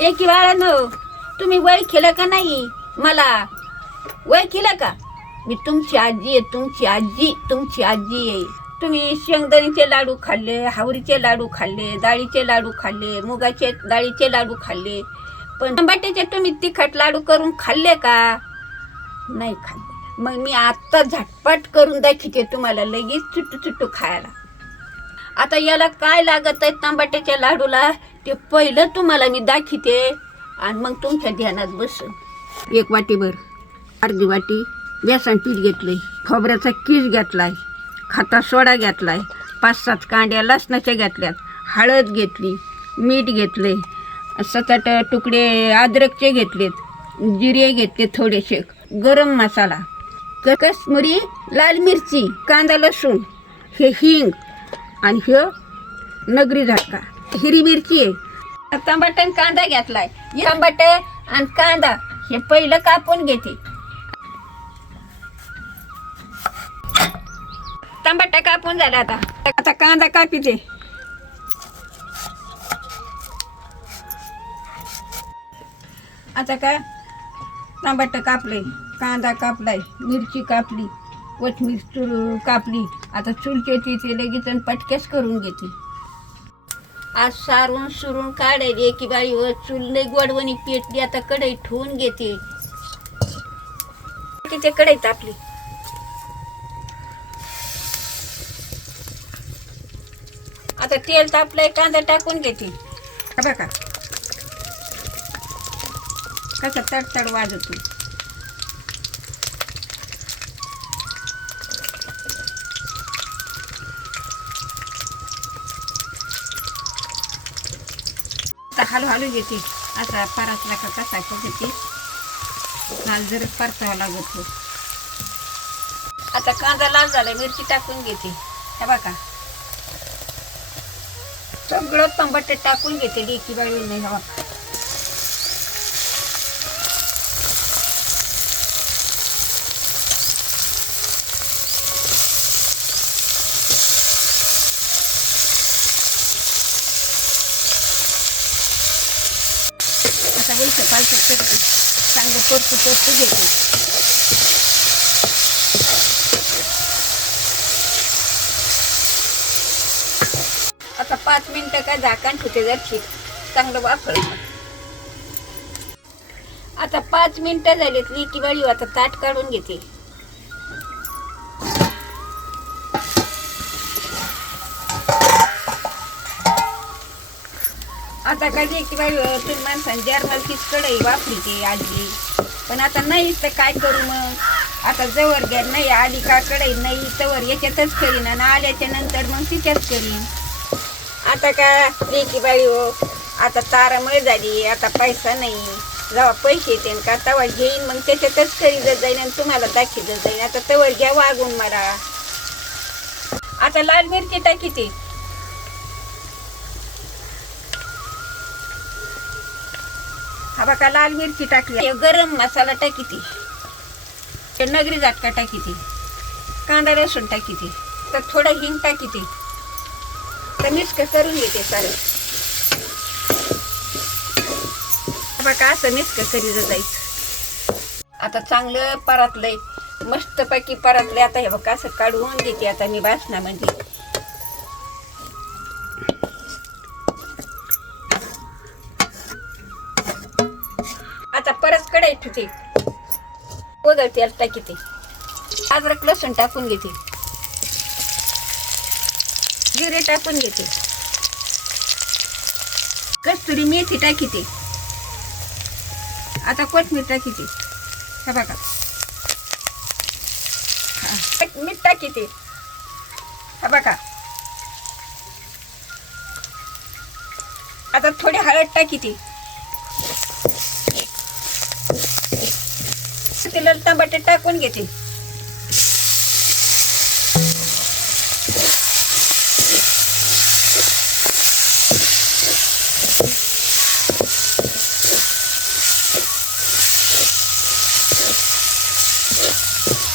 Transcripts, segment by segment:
एकी बाळानं तुम्ही वय केलं का नाही? मला वय केलं का? मी तुमची आजी आहे तुमची आजी तुमची आजी आहे. तुम्ही शेंगदाणीचे लाडू खाल्ले हावरीचे लाडू खाल्ले डाळीचे लाडू खाल्ले मुगाचे डाळीचे लाडू खाल्ले. पण टमाट्याचे तुम्ही तिखट लाडू करून खाल्ले का? नाही खाल्ले. मग मी आत्ता झटपट करून दाखवते तुम्हाला लगेच चुट्टू चुट्टू खायला. आता याला काय लागत आहे तांबाट्याच्या लाडूला? ते पहिलं तुम्हाला मी दाखिते. आणि मग तुमच्या ध्यानात बस. एक वाटीभर अर्धी वाटी बेसन पीठ घेतलंय. खोबऱ्याचा कीस घेतलाय. खाता सोडा घेतलाय. पाच सात कांड्या लसणाच्या घेतल्यात. हळद घेतली. मीठ घेतले सात आठ तुकडे अद्रकचे घेतलेत. जिरे घेतले थोडेसे. गरम मसाला. कसमुरी लाल मिरची कांदा लसूण हे हिंग आणि हे नगरी झटका. हिरी मिरची आहे. टमाटर आणि कांदा घेतलाय. टमाटे आणि कांदा हे पहिलं कापून घेते. टमाटा कापून झाला आता. आता कांदा कापीते. आता काय? टमाटर कापले कांदा कापलाय. मिरची कापली. कोथमीर चुर कापली. आता चुलचे ते लगेच आणि पटक्यास करून घेते. आज सारून सुरून काढायली की बाई व चुल गोडवणी पेटली आता कढई ठेवून घेते. तिथे कढईत आपली आता तेल तापलंय कांदा टाकून घेते. बघा. कसा तडतड वाजतो आता हलू हलू घेते. असा परातला का कसा घेते लाल जर परतावा लागतो आता कांदा लाल झाला मिरची टाकून घेते. हे बघा. सगळं पण टमाटे टाकून घेते डेकी बाळी नाही हवा आता वैसे पालचं करते चांगलं परतू परतू घेते आता पाच मिनटं काय झाकण ठेवते जर ठीक. चांगलं वाफळ आता पाच मिनटं झालीत लिकी बाळी आता ताट काढून घेते. आता कधी की बाई तुम्ही माणसाने जर्मल तीच कढई वापरी ते आजी पण आता नाही तर काय करू मग? आता जवळ घ्या नाही आली का कढई नाही तवर याच्यातच करीन आणि आल्याच्यानंतर मग तिच्यात करीन. आता का लेकी बाई हो आता तारामळ झाली आता पैसा नाही. जेव्हा पैसे येते का तवा घेईन. मग त्याच्यातच करीत जाईन आणि तुम्हाला दाखवत जाईन. आता तवर घ्या वागून मला. आता लाल मिरची टाकी ती. हा बघा लाल मिरची टाकली. गरम मसाला टाकी ती. नगरी जाटका टाकी ती. कांदा लसूण टाकी ती. तर थोडं हिंग टाकी ती. आता मिक्स करून घेते सारं. बघा असं मिक्स करीत जायचं आता चांगलं परातलंय. मस्तपैकी परातलंय. आता हे बघा असं काढून घेते आता मी बासनामध्ये आता परत कढई ठेवते. वगळ तेल टाकीते अद्रक लसूण टाकून घेते. जिरे टाकून घेते. कस्तुरी मेथी टाकीते. आता कोथमीर टाकीते. हे बघा. मीठ टाकीते. हा बघा. आता थोडी हळद टाकीते. तिला टमाटे टाकून घेते.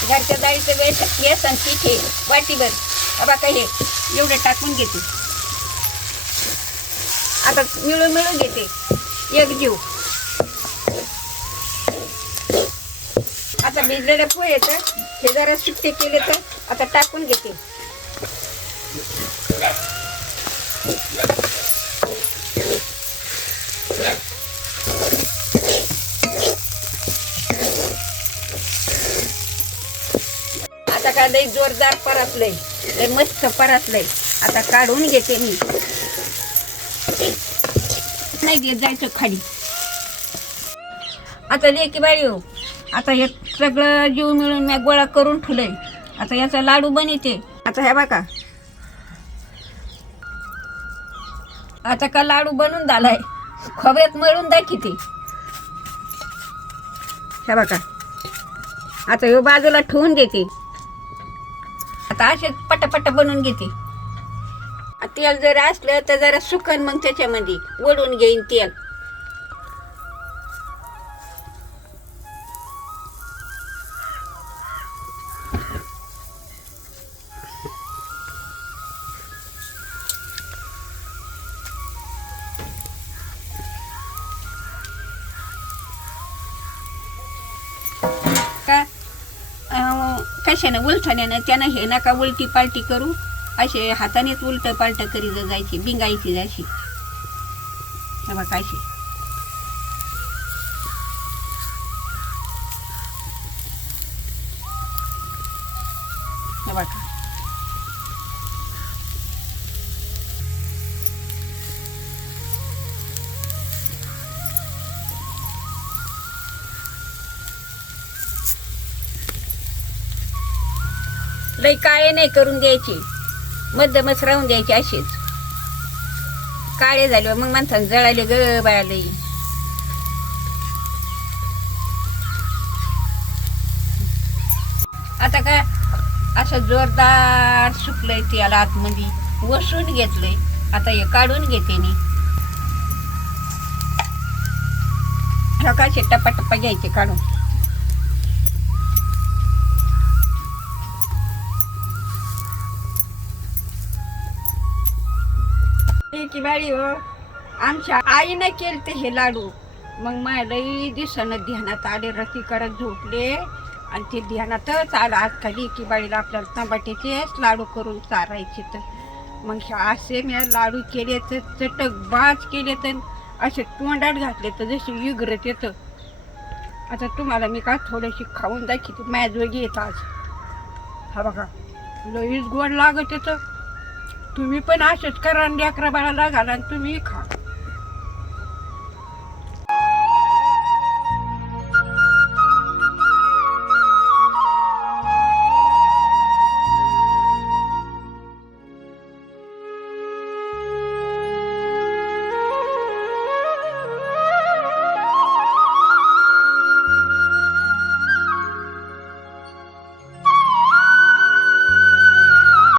घरच्या डाळीचं येस आणि पीठ आहे वाटीभर बाबा काही हे एवढं टाकून घेते. आता मिळून मिळून घेते. एक जीव. आता भिजलेलं पोहे येतं. हे जरा सुट्टे केले तर आता टाकून घेते. लई जोरदार परतलंय. लई मस्त परतलंय. आता काढून घेते मी. नाही देत जायचं खाली. आता लेकी बाई हो. आता हे सगळं जीव मिळून मी गोळा करून ठुलंय आता याचा लाडू बनवते. आता हे बघा. आता का लाडू बनून झालाय. खोबऱ्यात मळून दाखवते. हे बघा. आता ह्यो बाजूला ठेवून देते. आता असे पटापट बनवून घेते. तेल जर असलं तर जरा सुकन मग त्याच्यामध्ये ओढून घेईन तेल. कशानं उलथण्यानं त्यानं हे नका उलटी पालटी करू. असे हातानेच उलट पालट करीत जायची बिंगायची जायची. हे कायशी लई काळे नाही करून द्यायचे. मध्यमच राहून द्यायचे असेच काळे झाले मग माणसानं जळाले ग बाया आता काय असं जोरदार सुकलंय त्याला आतमध्ये. वसून घेतलंय. आता हे काढून घेते मी. सकाळचे टप्पा टप्पा घ्यायचे काढून. की बाळी हो आमच्या आईने केलते ते हे लाडू. मग माझ्या लई दिवसानं ध्यानात आले रती करत झोपले. आणि ते ध्यानातच आलं आज खाली की बाळीला आपल्याला टमाट्याचेच लाडू करून चारायचे तर. मग असे मी लाडू केले तर चटक बाज केले तर असे तोंडात घातले तर जसे विग्रत येतं. आता तुम्हाला मी का थोडीशी खाऊन दाखवते? माझ्या जोगी येत आज. हा बघा लईच गोड लागत येतं तुम्ही पण असेच करा आणि लेकरा बाळाला घाला आणि तुम्ही खा.